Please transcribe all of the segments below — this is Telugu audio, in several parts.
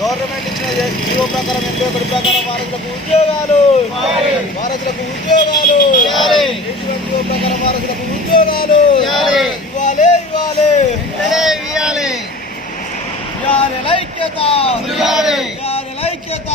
గవర్నమెంట్ ఇచ్చిన జీవో ప్రకారం ఎంతో ఒకటి ప్రకారం వారసులకు ఉద్యోగాలు. వారసులకు ఉద్యోగాలు. జీవో ప్రకారం వారసులకు ఉద్యోగాలు. ఇవ్వాలి ఇవ్వాలి. ఇవ్వాలి ఇవ్వాలి. ఐక్యత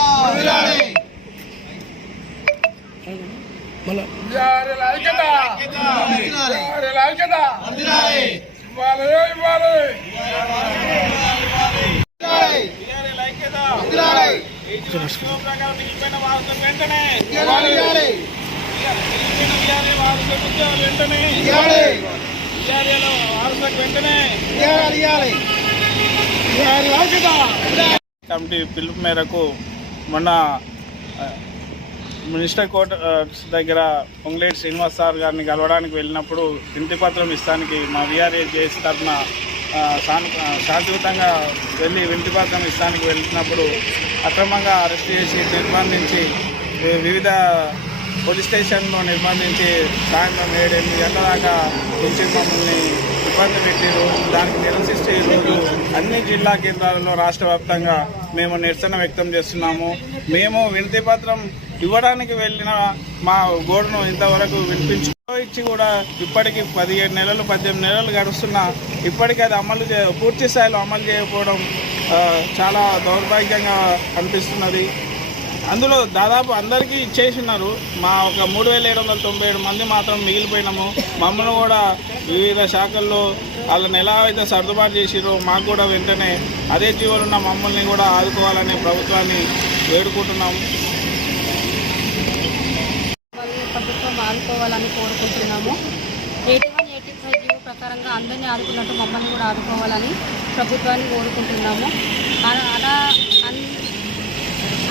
కమిటీ పిలుపు మేరకు మొన్న మినిస్టర్ కోట దగ్గర పొంగులేటి శ్రీనివాస్ సార్ గారిని కలవడానికి వెళ్ళినప్పుడు వింతిపత్రం ఇస్తానికి మా విఆర్ఏ జేఎస్ తరఫున ఆ, శాంతియుతంగా వెళ్ళి ఇంటి ఇస్తానికి వెళ్తున్నప్పుడు అక్రమంగా అరెస్ట్ చేసి నిర్బంధించి వివిధ పోలీస్ స్టేషన్లో నిర్బంధించి సాయంత్రం ఏడు ఎనిమిది గంటల దాకా నుంచి మమ్మల్ని ఇబ్బంది పెట్టారు దానికి నిరసిస్తే ఈరోజు అన్ని జిల్లా కేంద్రాలలో రాష్ట్ర వ్యాప్తంగా మేము నిరసన వ్యక్తం చేస్తున్నాము. మేము వినతిపత్రం ఇవ్వడానికి వెళ్ళిన మా గోడను ఇంతవరకు వినిపించు ఇచ్చి కూడా ఇప్పటికి పదిహేడు నెలలు పద్దెనిమిది నెలలు గడుస్తున్నా ఇప్పటికీ అది అమలు చే పూర్తి స్థాయిలో అమలు చేయకపోవడం చాలా దౌర్భాగ్యంగా అనిపిస్తున్నది. అందులో దాదాపు అందరికీ ఇచ్చేసినారు. మా ఒక మూడు వేల ఏడు వందల తొంభై ఏడు మంది మాత్రం మిగిలిపోయినాము. మమ్మల్ని కూడా వివిధ శాఖల్లో వాళ్ళని ఎలా అయితే సర్దుబాటు చేసిరో మాకు కూడా వెంటనే అదే జీవులున్న మమ్మల్ని కూడా ఆదుకోవాలని ప్రభుత్వాన్ని వేడుకుంటున్నాము. ఆదుకోవాలని కోరుకుంటున్నాము. Eighty one eighty five GO ప్రకారంగా అందరినీ ఆదుకున్నట్టు మమ్మల్ని కూడా ఆదుకోవాలని ప్రభుత్వాన్ని కోరుకుంటున్నాము. అలా అలా అన్-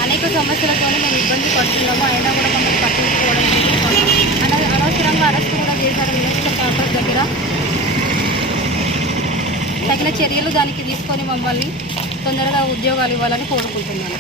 అనేక సమస్యలతోనే మేము ఇబ్బంది పడుతున్నాము. అయినా కూడా మమ్మల్ని పట్టించుకోవడం లేదు. అన అనవసరంగా అరెస్ట్ కూడా చేశారు మినిస్టర్ క్యాంపస్ దగ్గర. తగిన చర్యలు దానికి తీసుకొని మమ్మల్ని తొందరగా ఉద్యోగాలు ఇవ్వాలని కోరుకుంటున్నాను